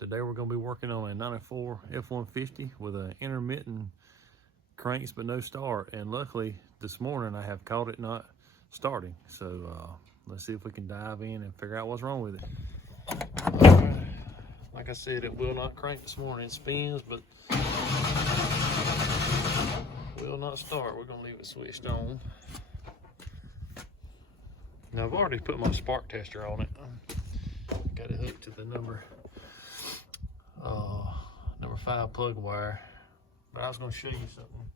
Today we're going to be working on a 94 F150 with an intermittent cranks but no start, and luckily this morning I have caught it not starting. So let's see if we can dive in and figure out what's wrong with it. Like I said, it will not crank this morning. It spins but will not start. We're going to leave it switched on. Now I've already put my spark tester on it. Got it hooked to the number 5 plug wire, but I was going to show you something.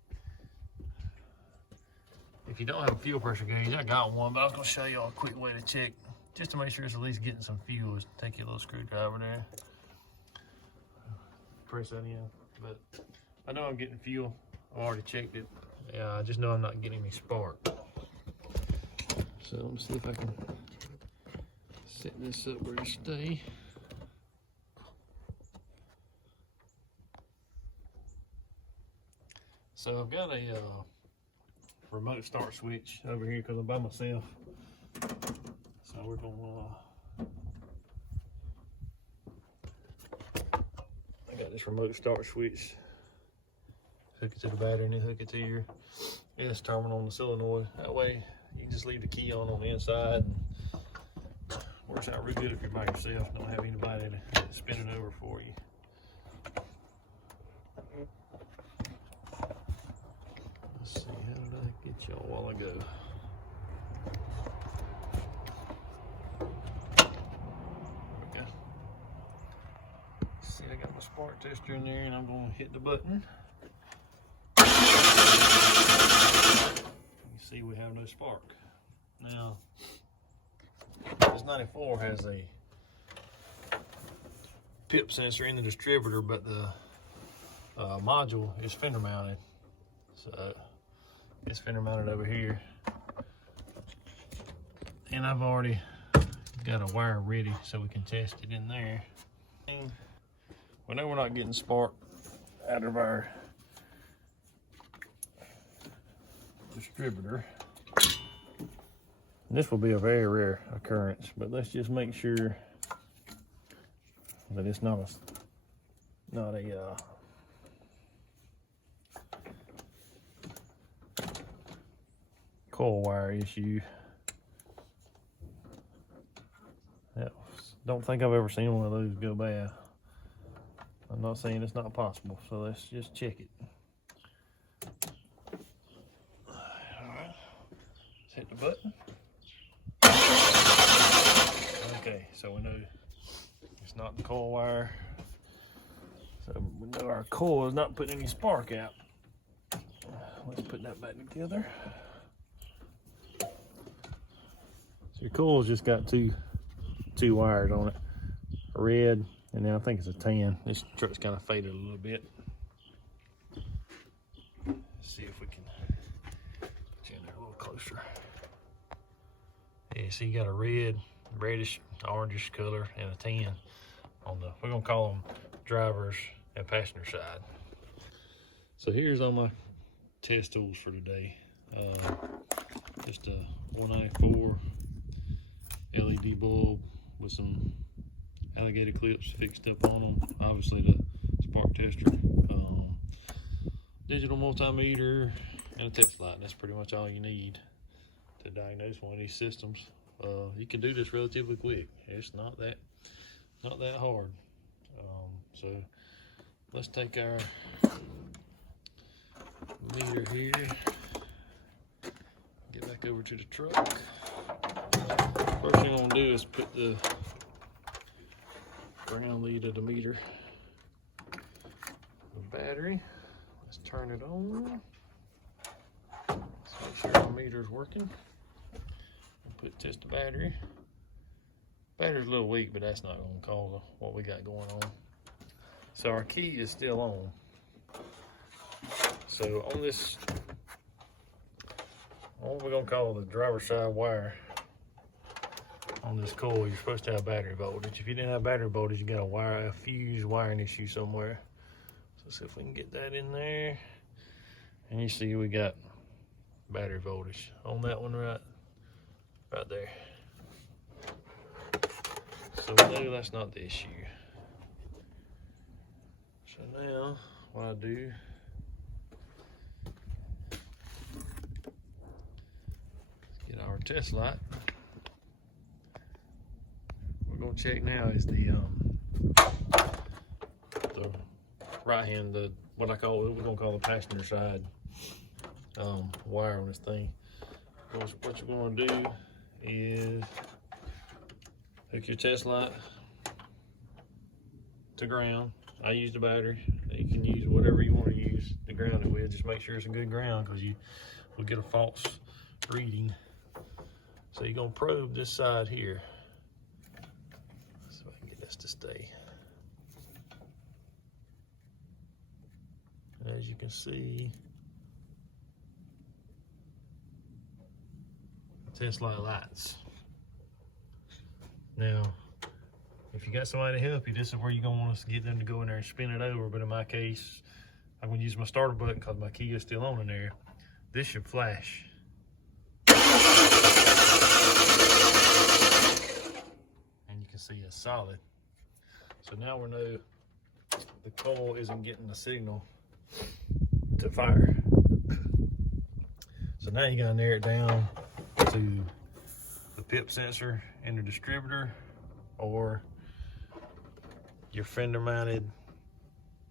If you don't have a fuel pressure gauge, I got one, but I was going to show you all a quick way to check, just to make sure it's at least getting some fuel. Is take your little screwdriver there, press that in. But I know I'm getting fuel. I already checked it. Yeah, I just know I'm not getting any spark. So let me see if I can set this up where it stay. So I've got a remote start switch over here because I'm by myself. So we're gonna I got this remote start switch. Hook it to the battery and then hook it to your S terminal on the solenoid. That way you can just leave the key on the inside. Works out real good if you're by yourself. Don't have anybody to spin it over for you. Let's see, how did I get y'all while ago? Okay. See, I got my spark tester in there, and I'm going to hit the button. You see, we have no spark. Now, this 94 has a pip sensor in the distributor, but the module is fender mounted. So it's fender mounted over here. And I've already got a wire ready so we can test it in there. And we know we're not getting spark out of our distributor. This will be a very rare occurrence, but let's just make sure that it's not a coil wire issue. Yeah, don't think I've ever seen one of those go bad. I'm not saying it's not possible, so let's just check it. Alright, let's hit the button. Okay, so we know it's not the coil wire. So we know our coil is not putting any spark out. Let's put that back together. So your coil's just got two wires on it, a red, and then I think it's a tan. This truck's kind of faded a little bit. Let's see if we can get you in there a little closer. Yeah, see, you got a reddish, orangish color, and a tan on the, we're gonna call them driver's and passenger side. So here's all my test tools for today. Just a 194 LED bulb with some alligator clips fixed up on them. Obviously the spark tester, digital multimeter, and a test light. That's pretty much all you need to diagnose one of these systems. You can do this relatively quick. It's not that hard. So let's take our meter here, get back over to the truck. First thing I'm gonna do is put the ground lead of the meter, the battery. Let's turn it on. Let's make sure the meter's working. Test the battery. Battery's a little weak, but that's not going to cause what we got going on. So our key is still on. So on this, what we're going to call the driver's side wire on this coil, you're supposed to have battery voltage. If you didn't have battery voltage, you got a fuse wiring issue somewhere. So let's see if we can get that in there. And you see we got battery voltage on that one right there. So we know that's not the issue. So now what I do, get our test light. We're gonna check now is the right hand, what we're gonna call the passenger side wire on this thing. What you're gonna do is hook your test light to ground. I use the battery. You can use whatever you want to use to ground it with. Just make sure it's a good ground, because you will get a false reading. So you're gonna probe this side here. So I can get this to stay. And as you can see, the test light lights. Now, if you got somebody to help you, this is where you're gonna want to get them to go in there and spin it over. But in my case, I'm gonna use my starter button because my key is still on in there. This should flash. And you can see it's solid. So now we know the coil isn't getting the signal to fire. So now you gotta narrow it down to the pip sensor in the distributor, or your fender mounted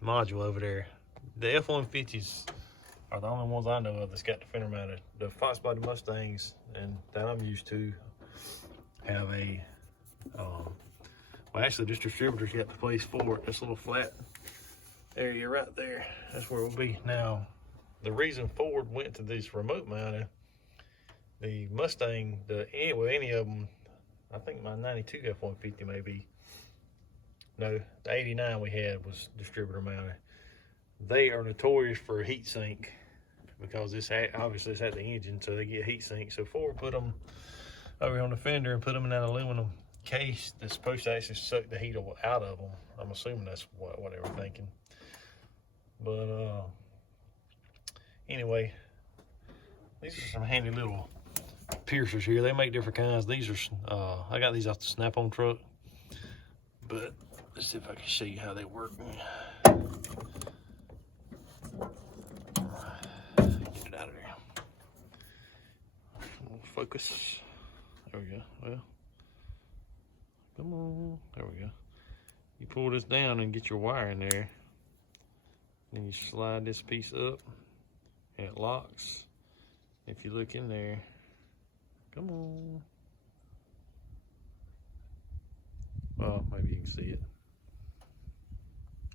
module over there. The F150s are the only ones I know of that's got the fender mounted. The Fox body Mustangs and that I'm used to have a well, actually this distributor's got the place for it. This little flat area right there, that's where it will be. Now, the reason Ford went to this remote mounted, the Mustang, any of them, I think my 92 F-150 maybe, no, the 89 we had was distributor mounted. They are notorious for a heat sink, because this obviously it's at the engine, so they get heat sink. So Ford put them over on the fender and put them in that aluminum case that's supposed to actually suck the heat out of them. I'm assuming that's what they were thinking. But anyway, these are some handy little piercers here. They make different kinds. These are I got these off the Snap-on truck, but let's see if I can show you how they work. Get it out of there. Focus. There we go. Well, come on. There we go. You pull this down and get your wire in there. Then you slide this piece up and it locks. If you look in there, come on. Well, maybe you can see it.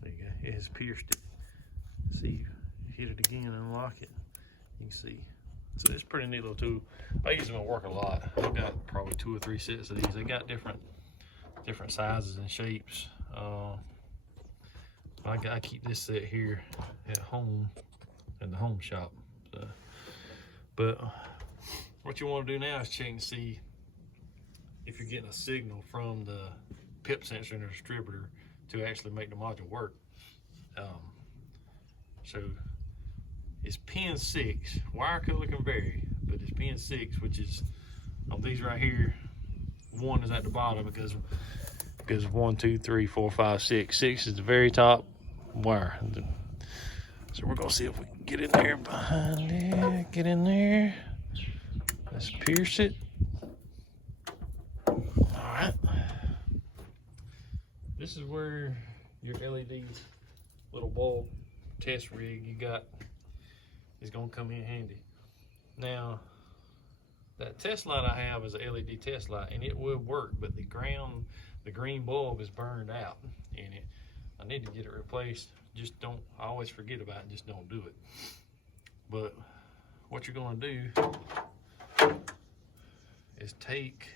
There you go. It has pierced it. See, hit it again and unlock it. You can see. So it's a pretty neat little tool. I use them at work a lot. I've got probably 2 or 3 sets of these. They got different sizes and shapes. I keep this set here at home in the home shop. So, but what you want to do now is check and see if you're getting a signal from the pip sensor in the distributor to actually make the module work. So it's pin 6. Wire color can vary, but it's pin 6, which is on these right here. 1 is at the bottom because 1, 2, 3, 4, 5, 6. 6 is the very top wire. So we're gonna see if we can get in there behind it. Get in there. Let's pierce it. All right. This is where your LED little bulb test rig you got is gonna come in handy. Now, that test light I have is a LED test light, and it would work, but the green bulb is burned out in it. I need to get it replaced. I always forget about it and just don't do it. But what you're gonna do is take,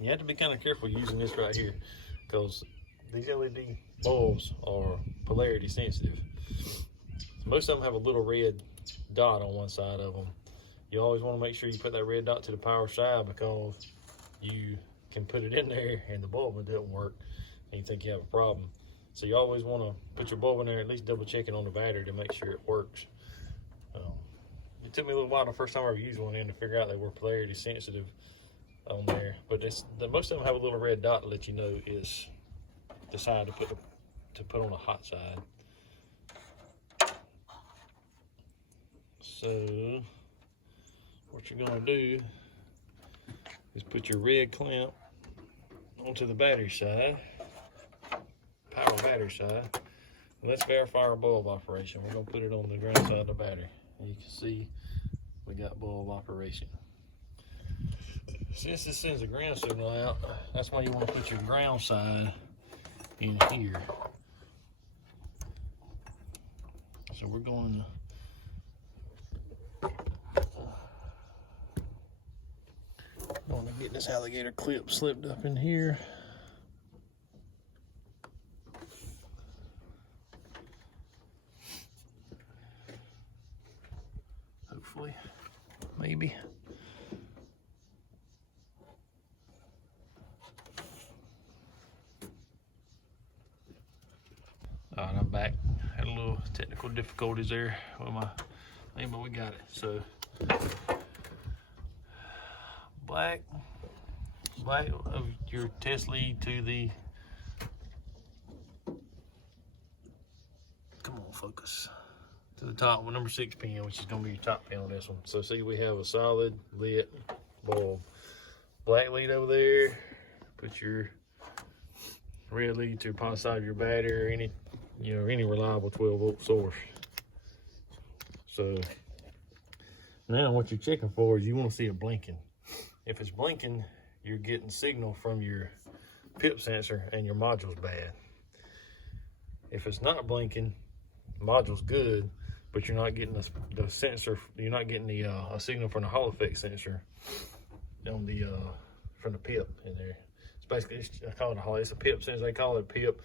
you have to be kind of careful using this right here, because these LED bulbs are polarity sensitive. Most of them have a little red dot on one side of them. You always want to make sure you put that red dot to the power side, because you can put it in there and the bulb doesn't work and you think you have a problem. So you always want to put your bulb in there, at least double check it on the battery to make sure it works. It took me a little while the first time I ever used one to figure out they were polarity sensitive on there, but most of them have a little red dot to let you know it's decide to put on the hot side. So what you're gonna do is put your red clamp onto the battery side, power battery side. And let's verify our bulb operation. We're gonna put it on the ground side of the battery. And you can see we got bulb operation. Since this sends a ground signal out, that's why you want to put your ground side in here. So we're going to get this alligator clip slipped up in here. Hopefully, maybe. All right, I'm back. Had a little technical difficulties there with my thing, but we got it. So black of your test lead to the, come on, focus, to the top with number 6 pin, which is going to be your top pin on this one. So see, we have a solid lit bulb. Black lead over there. Put your red lead to the positive side of your battery, or any reliable 12-volt source. So now what you're checking for is you want to see it blinking. If it's blinking, you're getting signal from your PIP sensor and your module's bad. If it's not blinking, the module's good, but you're not getting the sensor, you're not getting the a signal from the Hall effect sensor on the from the PIP in there. It's basically, I call it a Hall. It's a PIP sensor. They call it a PIP.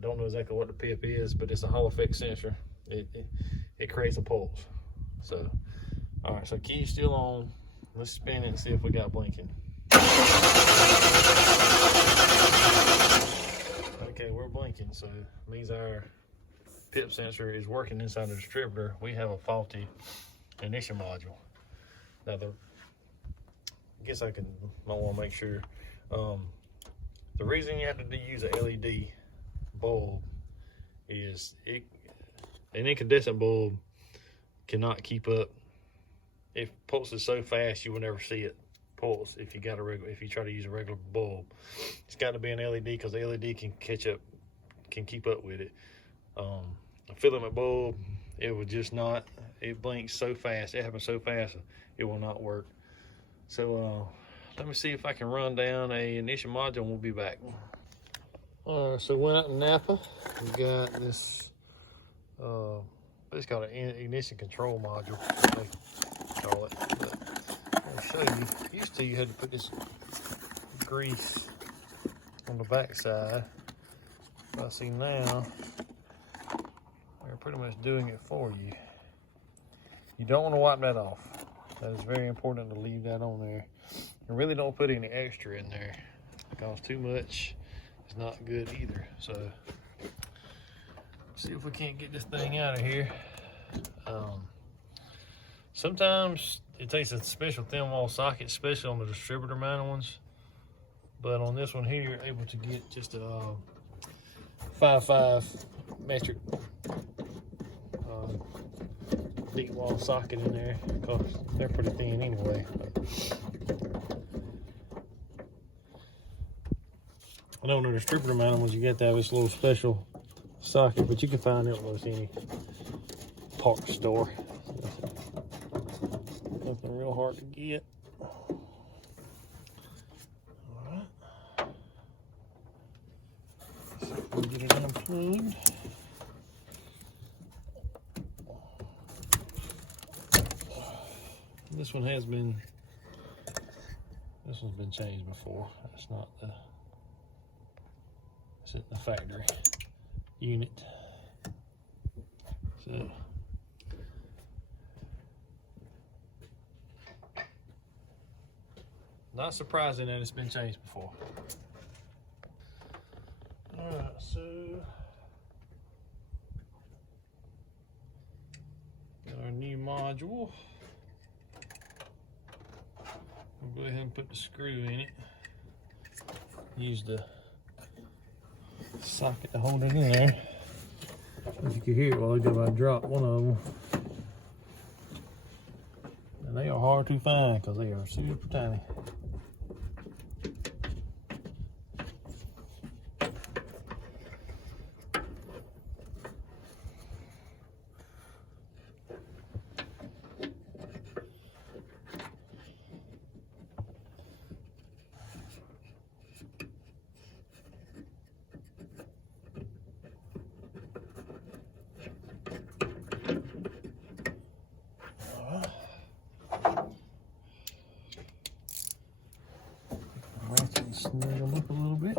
Don't know exactly what the PIP is, but it's a Hall effect sensor. It creates a pulse. So, all right. So key's still on. Let's spin it and see if we got blinking. Okay, we're blinking, so it means our PIP sensor is working inside the distributor. We have a faulty ignition module. Now, I guess I might want to make sure. The reason you have to use an LED bulb is an incandescent bulb cannot keep up. It pulses so fast you will never see it pulse if you try to use a regular bulb. It's got to be an LED because the LED can keep up with it. A filament bulb, it will just not. It blinks so fast. It happens so fast, it will not work. So let me see if I can run down a ignition module and we'll be back. So went out in Napa. We got this, it's called an ignition control module, they call it. But I'll show you. Used to, you had to put this grease on the back side. But I see now, they're pretty much doing it for you. You don't want to wipe that off. That is very important to leave that on there. And really don't put any extra in there, because too much is not good either. So see if we can't get this thing out of here. Sometimes it takes a special thin wall socket, especially on the distributor mounted ones. But on this one here, you're able to get just a 5.5 metric deep wall socket in there, because they're pretty thin anyway. I know in the distributor mounted ones, you get to have this little special socket, but you can find it at almost any park store. Nothing real hard to get. Alright. So we'll get it unplugged. This one's been changed before. It's not it's in the factory unit. So not surprising that it's been changed before. Alright, so got our new module. We'll go ahead and put the screw in it. Use the socket to hold it in there. If you can hear it while I drop one of them. And they are hard to find because they are super tiny. Snug them up a little bit.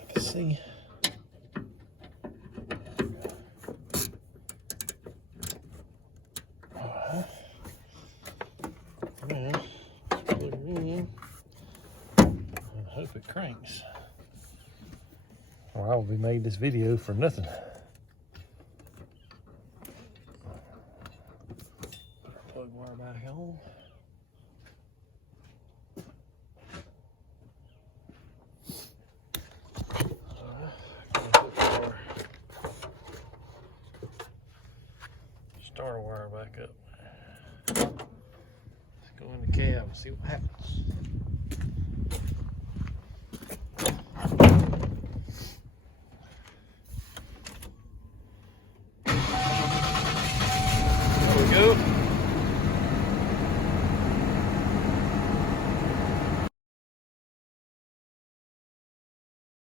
I can see. Plug it in and hope it cranks, or I will be made this video for nothing. Put our plug wire back on. Put our starter wire back up. Go in the cab and see what happens.